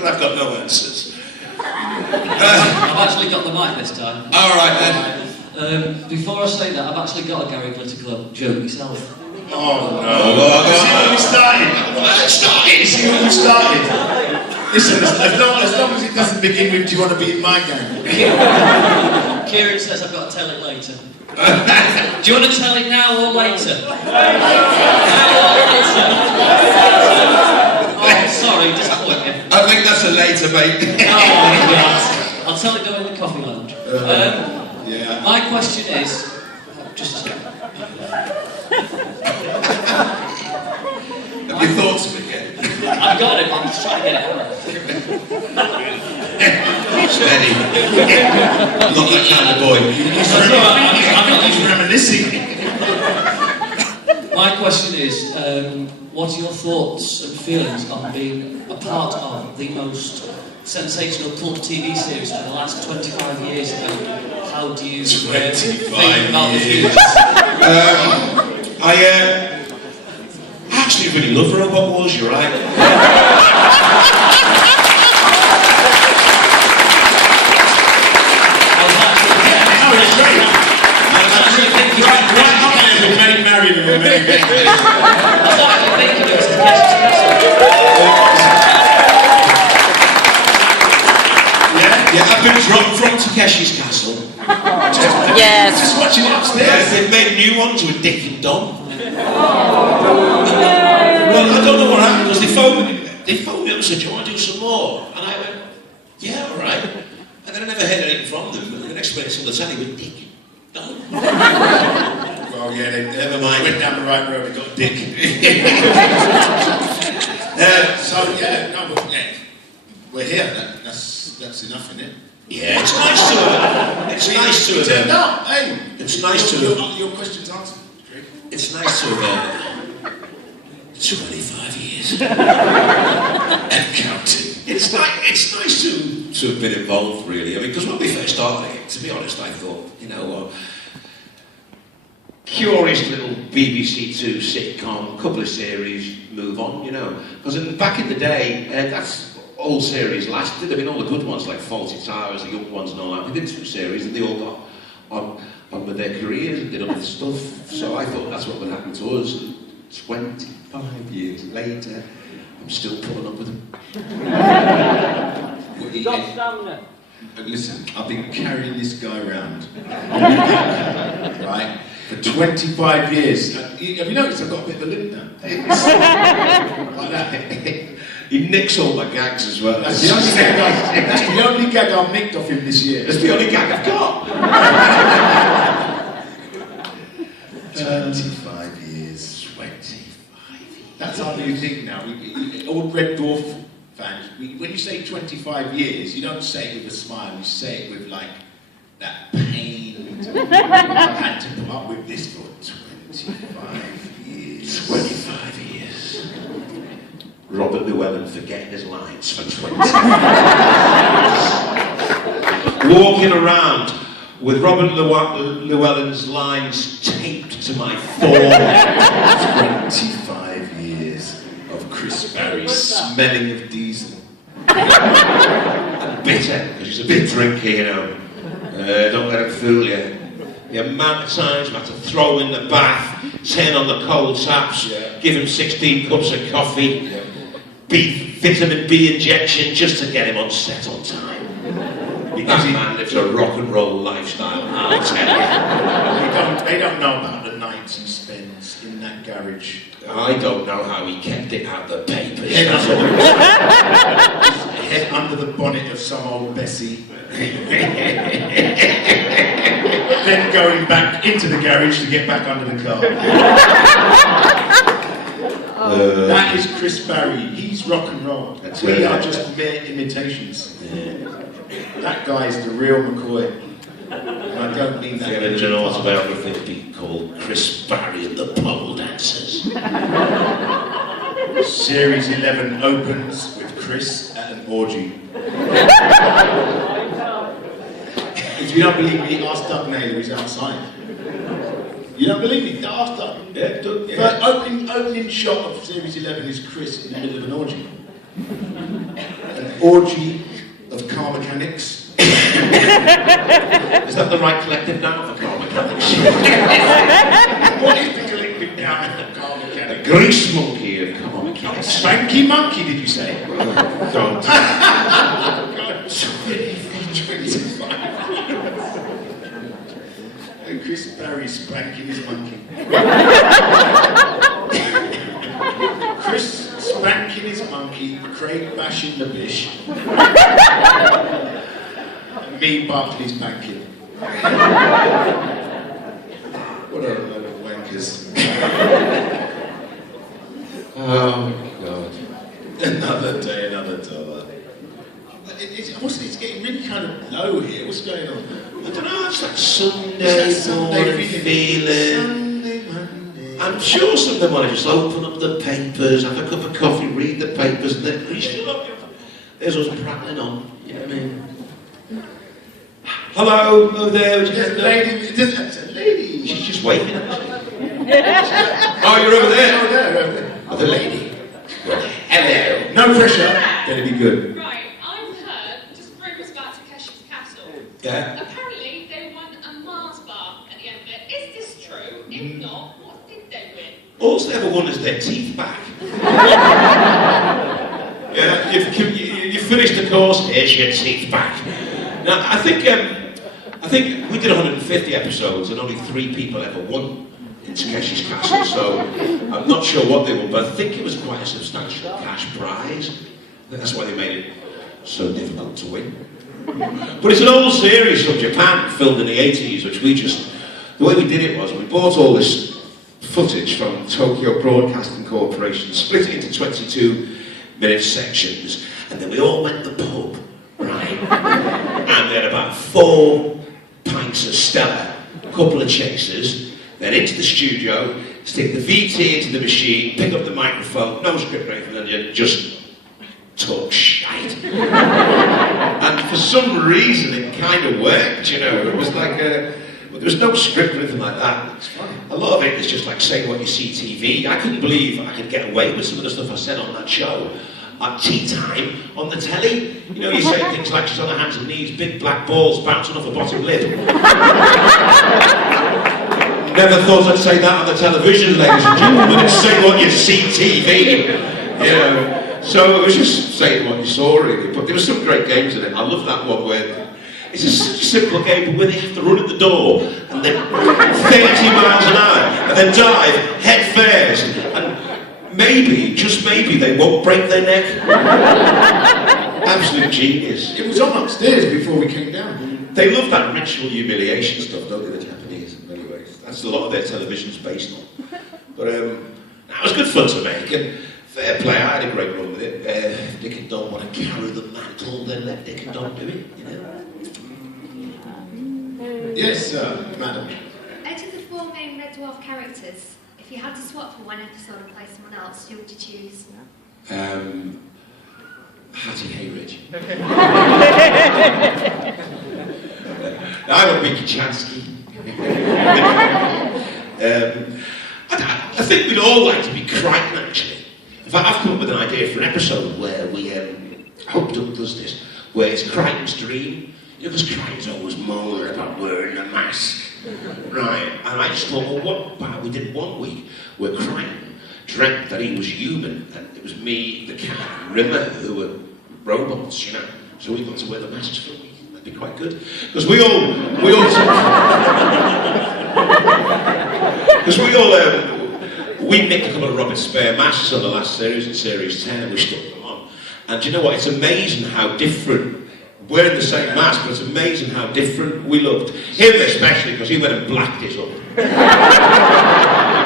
but I've got no answers. I've actually got the mic this time. All right then. Before I say that, I've actually got a Gary Glitter Club joke myself. Oh no! You see when we started? You see when we started? Listen, as long as it doesn't begin with "Do you want to be in my gang?" Kieran says I've got to tell it later. Do you want to tell it now or later? Now or later? Oh, sorry, disappoint you. I think that's a later, mate. Oh, I'll tell it go in the coffee lounge. Yeah. My question is, just a second. Have you thought of it yet? I've got it, I'm just trying to get it out. Steady. Not that kind of boy. He's reminiscing. My question is, what are your thoughts and feelings on being a part of the most sensational cult TV series for the last 25 years? And how do you think about the future? I actually really love Robot Wars, you're right. Married and I was actually thinking it was Takeshi's Castle. Yeah, I've been dropped from Takeshi's Castle. Yes. Just watching it upstairs. Yeah, they've made new ones with Dick and Dom. Well, I don't know what happened because they phoned me up and said, "Do you want to do some more?" And I went, "Yeah, all right." And then I never heard anything from them. And the next place on the telly with Dick and Dom. Well, yeah, Never mind. Went down the right road and got a dick. So yeah, no, but, yeah, we're here. That's enough, isn't it? Yeah, it's nice to have. It's nice to have. No, hey, It's nice to have. your question's answered, Craig. It's nice to have. 25 years and counting. It's nice to have been involved, really. I mean, because when we first started it, to be honest, I thought, curious little BBC Two sitcom, couple of series, move on, Because back in the day, that's all series lasted. I mean, all the good ones like Fawlty Towers, the young ones and all that, we did 2 series and they all got on with their careers and did other stuff. So I thought that's what would happen to us. And 25 years later, I'm still putting up with them. Listen, I've been carrying this guy around, right, for 25 years. Have you noticed I've got a bit of a limp now? Like that. He nicks all my gags as well. That's the only gag I've nicked off him this year. That's the only gag I've got. 25 years. 25 years. That's how you think now. Old Red Dwarf fans, when you say 25 years, you don't say it with a smile, you say it with like that pain. I've had to put up with this for 25 years. 25 years. Robert Llewellyn forgetting his lines for 20 years. Walking around with Robert Llewellyn's lines taped to my forehead. 25 years of Chris Barry smelling of diesel. And bitter, because he's a bit drinky, don't let it fool you. The amount of times I've had to throw him in the bath, turn on the cold taps, give him 16 cups of coffee, vitamin B injection just to get him on set on time. Because that man lives a rock and roll lifestyle, I'll tell you. They don't know about the nights he spends in that garage. I don't know how he kept it out the papers. Head under the bonnet of some old Bessie. Then going back into the garage to get back under the car. That is Chris Barry. He's rock and roll. We are just mere imitations. That guy's the real McCoy. And I don't mean that. There's an autobiography called Chris Barry and the Pole Dancers. Series 11 opens with Chris at an orgy. If you don't believe me, ask Doug Naylor, he's outside. You don't believe me? Ask Doug. Yeah, Doug. But opening shot of Series 11 is Chris in the middle of an orgy. An orgy of car mechanics. Is that the right collective now for car mechanics? What is the collective now for car mechanics? The grease monkey of car mechanics. Spanky monkey, did you say? Don't. God, 25. And Chris Barry spanking his monkey. Chris spanking his monkey, Craig bashing the bish, and me Barclays banking. What a load of wankers. Oh, God. Another day, another dollar. It's getting really kind of low here. What's going on? I don't know, it's that Sunday morning feeling. Sunday, Monday. I'm sure some of them want to just open up the papers, have a cup of coffee, read the papers, and then there's us prattling on. You know what I mean? Hello, over there. Would you There's a lady. There's a lady. She's just waving at us. Oh, you're over there. Oh, there, over there. Oh, the lady. Hello. No pressure. Gonna be good. Right, I've heard, just rumours about Takeshi's castle. Yeah. Apparently they won a Mars bar at the end of it. Is this true? If not, what did they win? All they ever won is their teeth back. Yeah, you finished the course, here's your teeth back. Now, I think we did 150 episodes and only 3 people ever won in Takeshi's Castle, so I'm not sure what they won, but I think it was quite a substantial cash prize. I think that's why they made it so difficult to win. But it's an old series from Japan, filmed in the 80s, which the way we did it was, we bought all this footage from Tokyo Broadcasting Corporation, split it into 22-minute sections, and then we all went to the pub, right? And we had about 4 pints of Stella, a couple of chasers, then into the studio, stick the VT into the machine, pick up the microphone, no script or anything, and you just talk shite. And for some reason it kind of worked, you know. It was like there was no script or anything like that. A lot of it is just like saying what you see TV. I couldn't believe I could get away with some of the stuff I said on that show. At tea time on the telly, you know, you say things like she's on her hands and knees, big black balls bouncing off her bottom lip. Never thought I'd say that on the television, ladies and gentlemen. It's say what you see TV, you know. So it was just saying what you saw, really. But there were some great games in it. I love that one where it's such a simple game, but where they have to run at the door and then 30 miles an hour and then dive head first. And maybe, just maybe, they won't break their neck. Absolute genius. It was on upstairs before we came down. They love that ritual humiliation stuff, don't they, the Japanese, in many ways. That's a lot of their television's based on. But it was good fun to make, and fair play, I had a great run with it. Dick and Don want to carry the mantle, then let Dick and Don do it, you know. Yes, madam. Out of the 4 main Red Dwarf characters, if you had to swap for one episode and play someone else, who would you choose? Hattie Hayridge. I would be Kachansky. I think we'd all like to be Crichton, actually. In fact, I've come up with an idea for an episode where we, I hope Doug does this, where it's Crichton's dream. You know, because Crichton's always moaning about wearing a mask. Right, and I just thought, well, what about we did one week where Crichton dreamt that he was human, and it was me, the cat, and Rimmer, who were robots, you know. So we got to wear the masks for a week. That'd be quite good. Because we nicked a couple of Robert Spare masks on the last series, in series 10, and we stuck them on. And do you know what? It's amazing how different. Wearing the same mask, but it's amazing how different we looked. Him especially, because he went and blacked it up.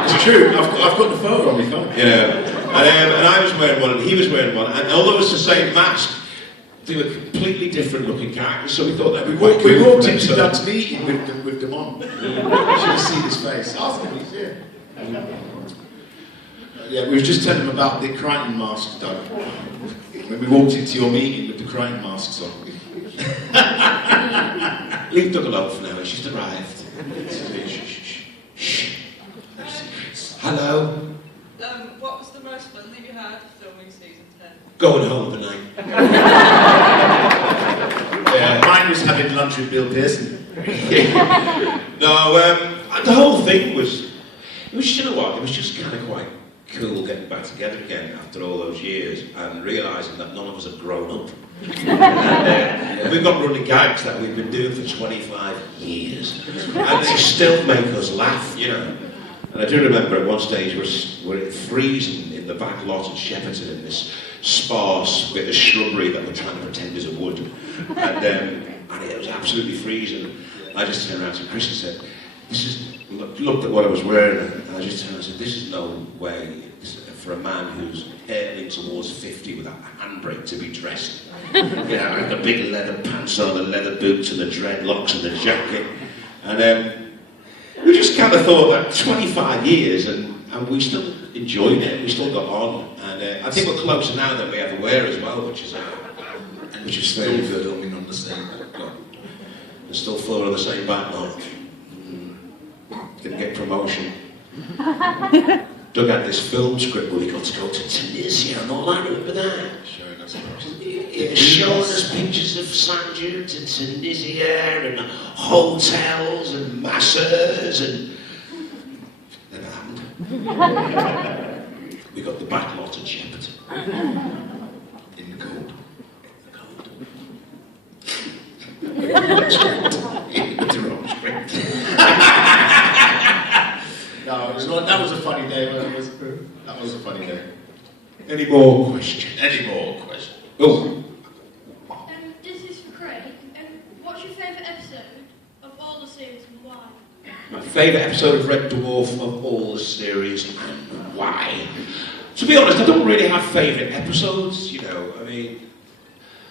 It's true. I've got the photo on my phone. Yeah. And I was wearing one, and he was wearing one, and although it's the same mask, they were completely different looking characters. So we thought that'd be quite cool. We walked into Doug's meeting with them on. You should have seen his face. Ask him, he's here. Yeah, we were just telling him about the Crichton mask, Doug. When we walked into your meeting with the Crichton masks on. Leave Doug alone for now, she's arrived. Shh. Hello. what was the most fun that you had filming season 10? Going home at night. Mine was having lunch with Bill Pearson. No, the whole thing was, you know what, it was just kind of quite cool getting back together again after all those years and realising that none of us had grown up. And we've got running gags that we've been doing for 25 years and they still make us laugh, you know. And I do remember at one stage we're freezing in the back lot at Shepperton in this sparse bit of shrubbery that we're trying to pretend is a wood. And it was absolutely freezing. I just turned around to Chris and said, looked at what I was wearing, and I just turned around and said, this is no way for a man who's hurtling towards 50 with a handbrake to be dressed. You know, with the big leather pants on, the leather boots and the dreadlocks and the jacket. And we just kind of thought that 25 years and we still enjoyed it, we still got on. And I think we're closer now than we ever were as well, which is very good. Filming on the same backdrop. There's still 4 on the same backlog. Gonna get promotion. Doug had this film script where we got to go to Tunisia and all that, remember that? Showing us Showing us pictures of sand dunes in Tunisia and hotels and masseurs and... Never happened. We got the back lot at Shepperton. In the cold. With the wrong script. No, it was not, that was a funny day. That was a funny day. Any more questions? Any more questions? Oh. This is for Craig. What's your favourite episode of all the series and why? My favourite episode of Red Dwarf of all the series and why? To be honest, I don't really have favourite episodes, you know. I mean,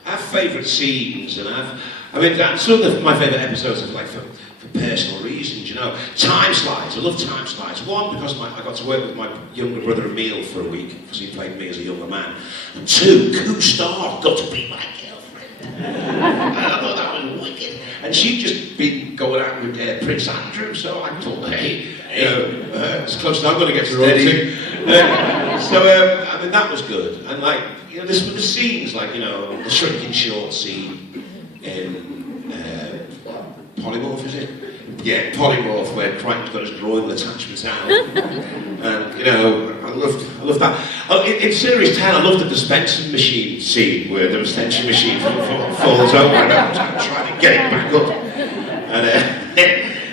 I have favourite scenes and some of my favourite episodes are like for personal reasons, you know. Time slides, I love time slides. One, because I got to work with my younger brother Emil for a week, because he played me as a younger man. And 2, co-star got to be my girlfriend. And I thought that was wicked. And she'd just been going out with Prince Andrew, so I thought, hey, you know, it's close enough, I'm going to get to royalty. That was good. And like, you know, there's the scenes like, you know, the shrinking short scene in Polymorph, is it? Yeah, Polymorph, where Crichton's got his drawing attachments out. And, you know, I loved that. In Series 10, I loved the dispensing machine scene, where the dispensing machine falls over and I'm trying to get it back up. And,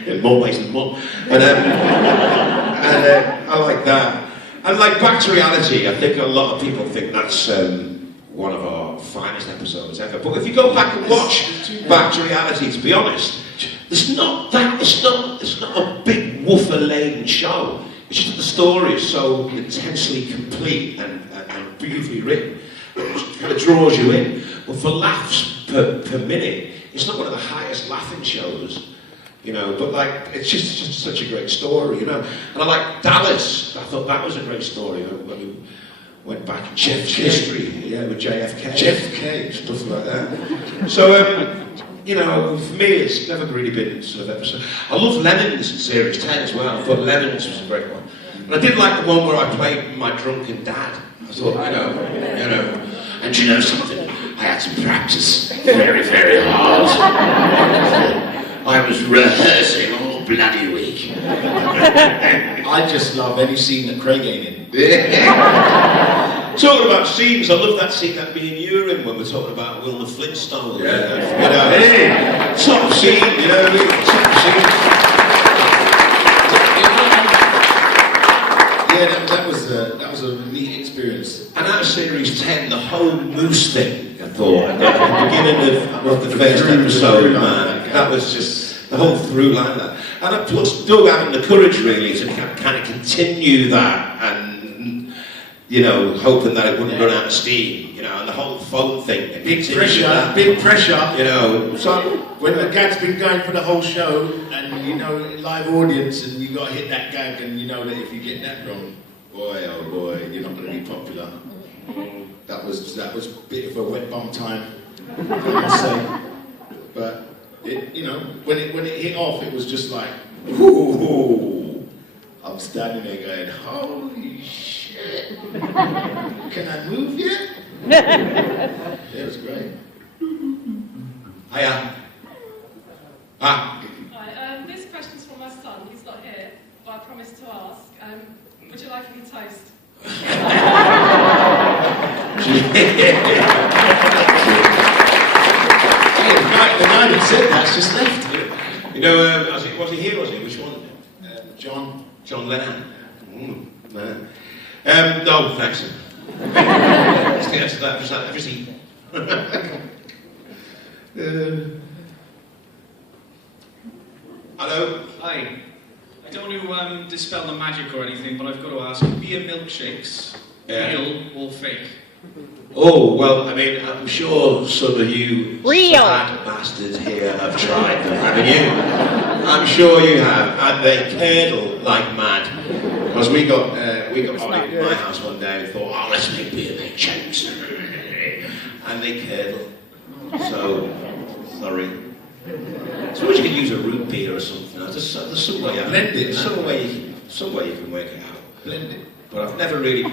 in more ways than one. And I like that. And like Back to Reality, I think a lot of people think that's one of our finest episodes ever. But if you go back and watch Back to Reality, to be honest, it's not a big woofer-laden show. It's just that the story is so intensely complete and beautifully written. It kind of draws you in. But for laughs per minute, it's not one of the highest laughing shows. You know, but like, it's just such a great story, you know. And I like Dallas. I thought that was a great story when we went back in Chef's history, yeah, with JFK. JFK, stuff like that. So, you know, for me, it's never really been sort of episode. I love Lemons in Series 10 as well. I thought Lemons was a great one. And I did like the one where I played my drunken dad. I thought, you know. And you know something? I had to practice very, very hard. I was rehearsing all bloody week. I just love any scene that Craig ain't in. Talking about scenes, I love that scene that me and you were in when we're talking about Wilma Flintstone. Yeah. You know, top scene, you know what I mean? Top scene. Yeah, that was a neat experience. And out of Series 10, the whole moose thing, I thought, at the beginning of the first episode, man, that was just the whole through line that. And plus Doug having the courage really to kind of continue that and, you know, hoping that it wouldn't run out of steam, you know, and the whole phone thing. Big pressure. You know, so when the gag's been going for the whole show and, you know, live audience and you got to hit that gag and you know that if you get that wrong, boy, oh boy, you're not going to be popular. That was a bit of a wet bum time, I must say. But it, you know, when it hit off, it was just like, ooh, I'm standing there going, holy shit. Can I move yet? Yeah, it was great. Hiya. Ah. Hi, this question's from my son. He's not here, but I promised to ask. Would you like any toast? The guy that said that's just left. You know, was he here, was he? Which one? John Lennon. No, thanks. That's that, everything. Hello? Hi. I don't want to dispel the magic or anything, but I've got to ask, beer milkshakes, real or fake? Oh, well, I mean, I'm sure some of you Real. sad bastards here have tried them, haven't you? I'm sure you have, and they curdle like mad. Because we got Ollie in my house one day and thought, oh, let's make beer milkshakes. And they curdle. So, sorry. I suppose you could use a root beer or something. There's some way. Blend it. Some way you can work it out. Blend it. But I've never really